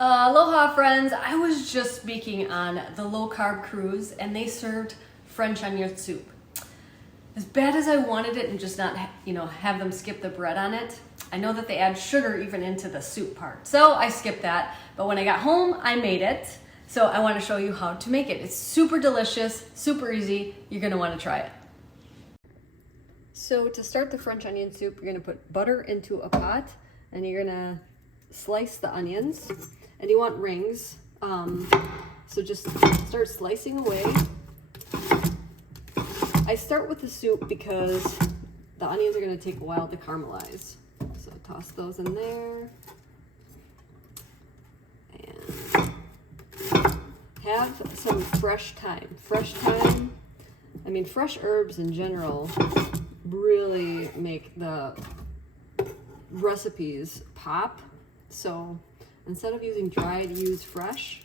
Aloha friends, I was just speaking on the low carb cruise and they served French onion soup. As bad as I wanted it and just not, have them skip the bread on it, I know that they add sugar even into the soup part. So I skipped that, but when I got home, I made it. So I want to show you how to make it. It's super delicious, super easy. You're gonna want to try it. So to start the French onion soup, you're gonna put butter into a pot and you're gonna slice the onions. And you want rings, so just start slicing away. I start with the soup because the onions are going to take a while to caramelize. So toss those in there. And have some fresh thyme. Fresh herbs in general really make the recipes pop. So instead of using dried, use fresh,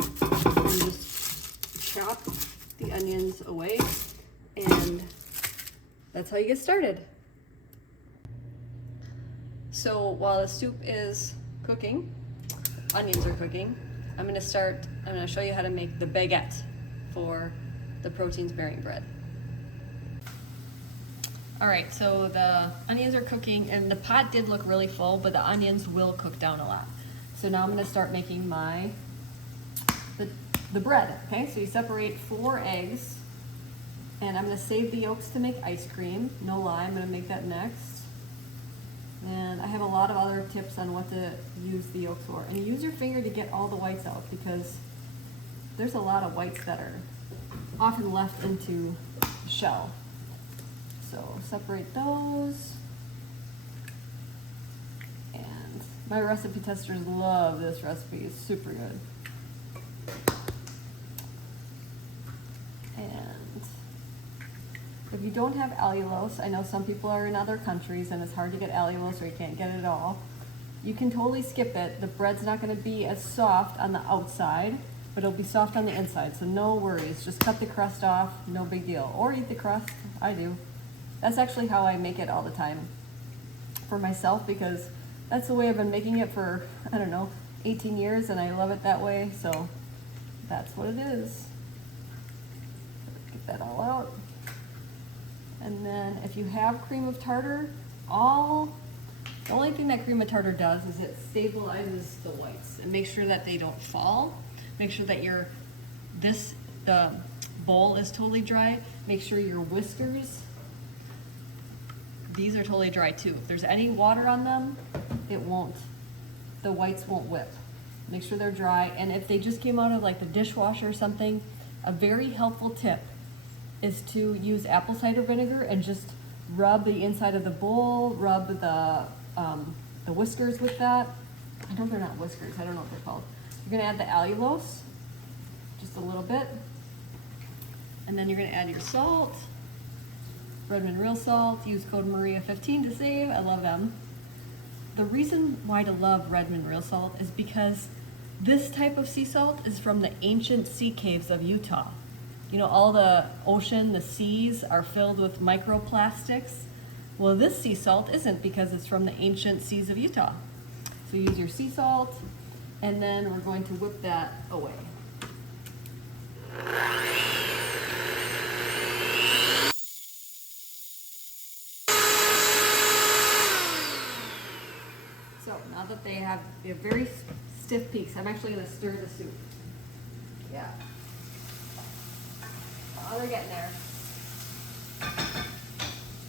and just chop the onions away, and that's how you get started. So while the soup is cooking, onions are cooking, I'm gonna show you how to make the baguette for the protein sparing bread. All right, so the onions are cooking, and the pot did look really full, but the onions will cook down a lot. So now I'm going to start making the bread. Okay, so you separate 4 eggs, and I'm going to save the yolks to make ice cream. No lie, I'm going to make that next. And I have a lot of other tips on what to use the yolks for. And you use your finger to get all the whites out because there's a lot of whites that are often left into the shell. So separate those. My recipe testers love this recipe. It's super good. And if you don't have allulose, I know some people are in other countries and it's hard to get allulose or you can't get it at all. You can totally skip it. The bread's not going to be as soft on the outside, but it'll be soft on the inside. So no worries. Just cut the crust off. No big deal. Or eat the crust. I do. That's actually how I make it all the time for myself because that's the way I've been making it for, 18 years, and I love it that way, so that's what it is. Get that all out. And then if you have cream of tartar, the only thing that cream of tartar does is it stabilizes the whites and make sure that they don't fall. Make sure that the bowl is totally dry. Make sure your whiskers, these are totally dry too. If there's any water on them, the whites won't whip. Make sure they're dry. And if they just came out of like the dishwasher or something, a very helpful tip is to use apple cider vinegar and just rub the inside of the bowl, rub the whiskers with that. I know they're not whiskers, I don't know what they're called. You're gonna add the allulose, just a little bit. And then you're gonna add your salt, Redmond real salt. Use code Maria15 to save. I love them. The reason why to love Redmond real salt is because this type of sea salt is from the ancient sea caves of Utah. You know, all the ocean, the seas are filled with microplastics. Well, this sea salt isn't because it's from the ancient seas of Utah. So use your sea salt, and then we're going to whip that away. So now that they have very stiff peaks, I'm actually going to stir the soup. Yeah. Oh, they're getting there.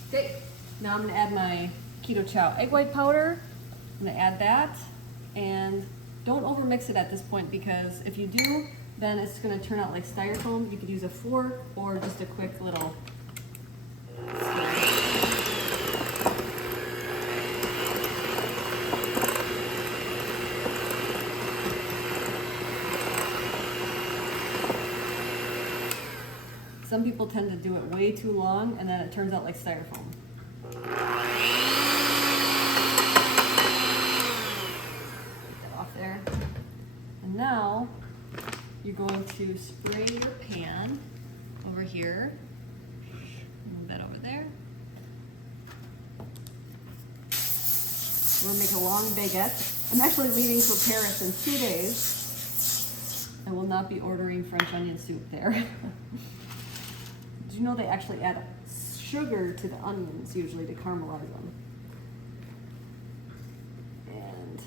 Okay, now I'm going to add my keto chow egg white powder. I'm going to add that, and don't overmix it at this point because if you do, then it's going to turn out like styrofoam. You could use a fork or just a quick little stir. Some people tend to do it way too long and then it turns out like styrofoam. Get that off there. And now you're going to spray your pan over here. Move that over there. We're gonna make a long baguette. I'm actually leaving for Paris in 2 days. I will not be ordering French onion soup there. Did you know they actually add sugar to the onions usually to caramelize them? And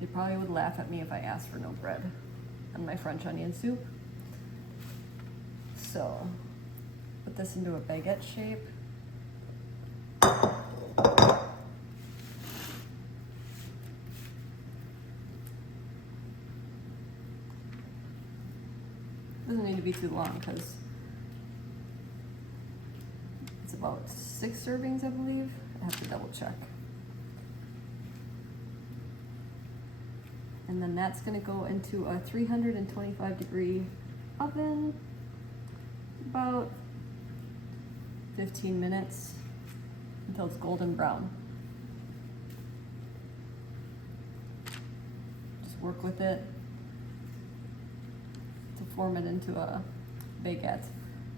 they probably would laugh at me if I asked for no bread on my French onion soup. So, put this into a baguette shape. Doesn't need to be too long because it's about 6 servings, I believe. I have to double check. And then that's going to go into a 325 degree oven, about 15 minutes until it's golden brown. Just work with it to form it into a baguette.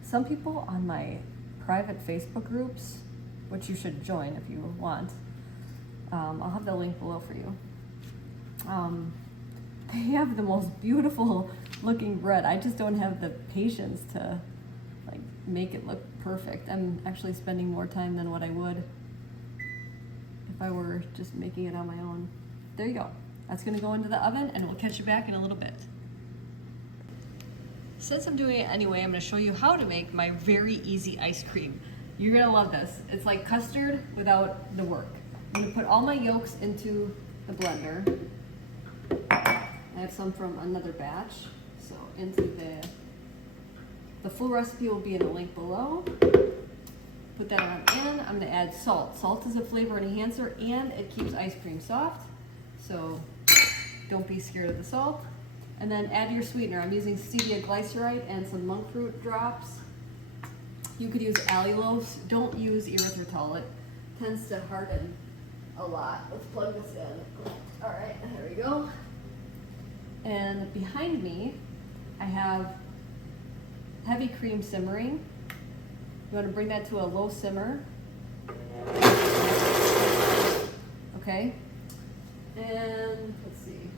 Some people on my private Facebook groups, which you should join if you want, I'll have the link below for you. They have the most beautiful looking bread. I just don't have the patience to like make it look perfect. I'm actually spending more time than what I would if I were just making it on my own. There you go. That's gonna go into the oven and we'll catch you back in a little bit. Since I'm doing it anyway, I'm gonna show you how to make my very easy ice cream. You're gonna love this. It's like custard without the work. I'm gonna put all my yolks into the blender. I have some from another batch, so into the full recipe will be in the link below. Put that on in. I'm gonna add salt. Salt is a flavor enhancer and it keeps ice cream soft, so don't be scared of the salt. And then add your sweetener. I'm using stevia glycerite and some monk fruit drops. You could use allulose. Don't use erythritol. It tends to harden a lot. Let's plug this in. All right, there we go. And behind me, I have heavy cream simmering. You want to bring that to a low simmer. Okay. And let's see.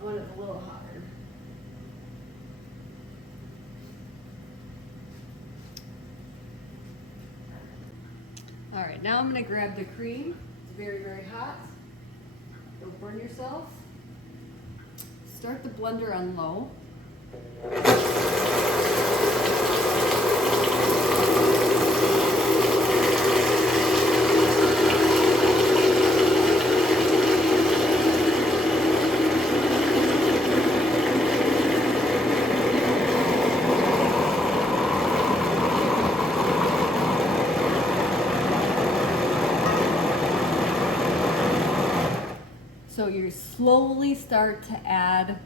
I want it a little hotter. All right, now I'm going to grab the cream. It's very, very hot. Don't burn yourself. Start the blender on low. So you slowly start to add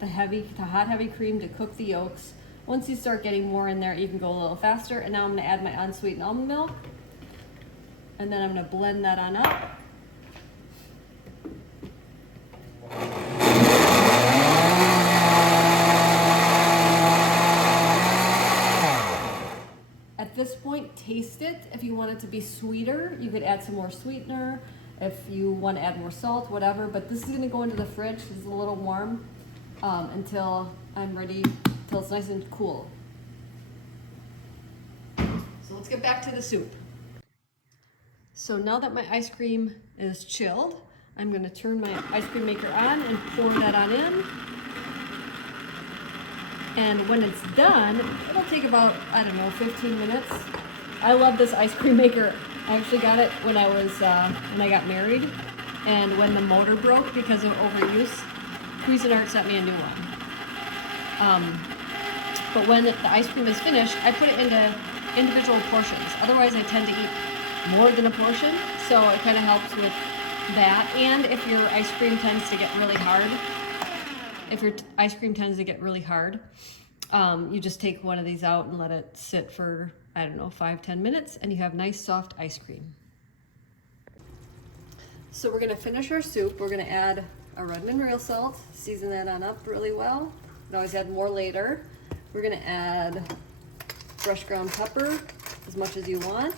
the hot heavy cream to cook the yolks. Once you start getting more in there, you can go a little faster. And now I'm gonna add my unsweetened almond milk. And then I'm gonna blend that on up. At this point, taste it. If you want it to be sweeter, you could add some more sweetener. If you want to add more salt, whatever, but this is going to go into the fridge. It's a little warm until I'm ready, until it's nice and cool. So let's get back to the soup. So now that my ice cream is chilled, I'm going to turn my ice cream maker on and pour that on in. And when it's done, it'll take about, I don't know, 15 minutes. I love this ice cream maker. I actually got it when I got married, and when the motor broke because of overuse, Cuisinart sent me a new one. But when the ice cream is finished, I put it into individual portions. Otherwise, I tend to eat more than a portion, so it kind of helps with that. And if your ice cream tends to get really hard, you just take one of these out and let it sit for, I don't know, 5-10 minutes, and you have nice soft ice cream. So we're gonna finish our soup. We're gonna add a Redmond real salt, season that on up really well. You can always add more later. We're gonna add fresh ground pepper, as much as you want.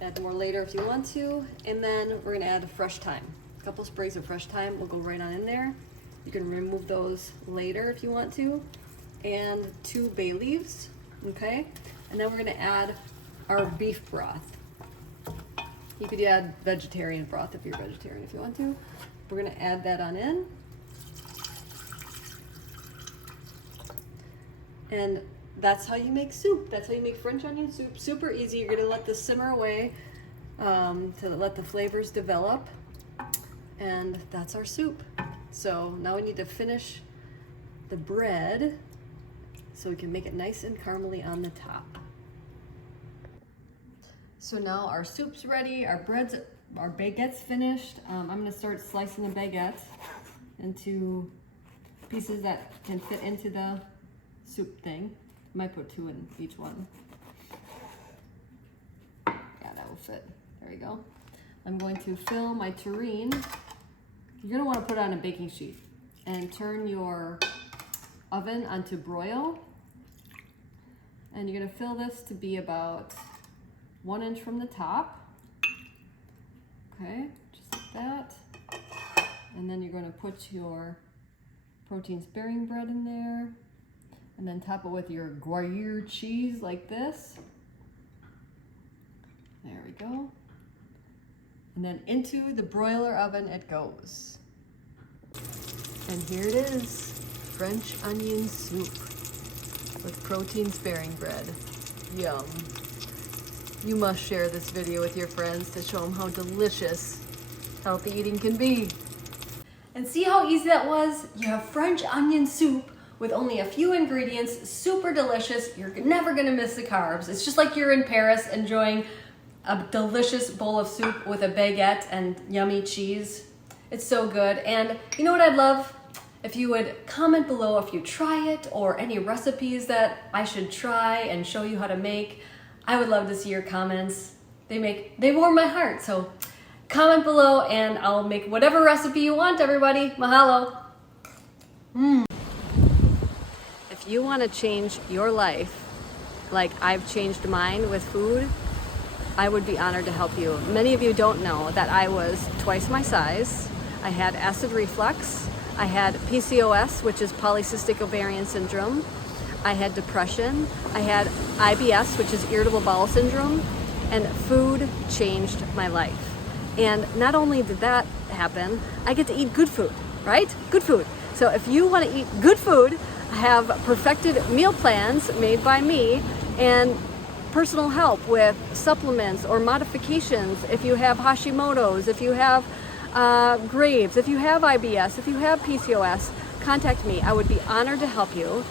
Add more later if you want to. And then we're gonna add fresh thyme. A couple sprays of fresh thyme will go right on in there. You can remove those later if you want to. And 2 bay leaves, okay? And then we're gonna add our beef broth. You could add vegetarian broth if you're vegetarian if you want to. We're gonna add that on in. And that's how you make soup. That's how you make French onion soup. Super easy. You're gonna let this simmer away to let the flavors develop. And that's our soup. So now we need to finish the bread so we can make it nice and caramely on the top. So now our soup's ready, our baguette's finished. I'm gonna start slicing the baguette into pieces that can fit into the soup thing. Might put 2 in each one. Yeah, that will fit. There you go. I'm going to fill my tureen. You're gonna wanna put it on a baking sheet and turn your oven onto broil. And you're gonna fill this to be about 1 inch from the top. Okay, just like that. And then you're gonna put your protein sparing bread in there. And then top it with your Gruyere cheese like this. There we go. And then into the broiler oven it goes. And here it is, French onion soup with protein sparing bread. Yum. You must share this video with your friends to show them how delicious healthy eating can be. And see how easy that was? You have French onion soup with only a few ingredients, super delicious. You're never gonna miss the carbs. It's just like you're in Paris enjoying a delicious bowl of soup with a baguette and yummy cheese. It's so good. And you know what I'd love? If you would comment below if you try it or any recipes that I should try and show you how to make. I would love to see your comments. They warm my heart. So comment below and I'll make whatever recipe you want, everybody. Mahalo. If you want to change your life like I've changed mine with food, I would be honored to help you. Many of you don't know that I was twice my size. I had acid reflux. I had PCOS, which is polycystic ovarian syndrome. I had depression. I had IBS, which is irritable bowel syndrome. And food changed my life. And not only did that happen, I get to eat good food, right? Good food. So if you want to eat good food, I have perfected meal plans made by me and personal help with supplements or modifications if you have Hashimoto's, if you have Graves, if you have IBS, if you have PCOS, contact me. I would be honored to help you.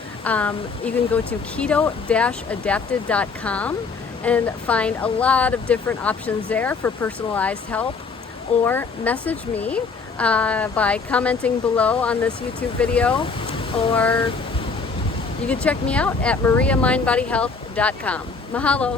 You can go to keto-adapted.com and find a lot of different options there for personalized help, or message me by commenting below on this YouTube video, or you can check me out at mariamindbodyhealth.com. Mahalo.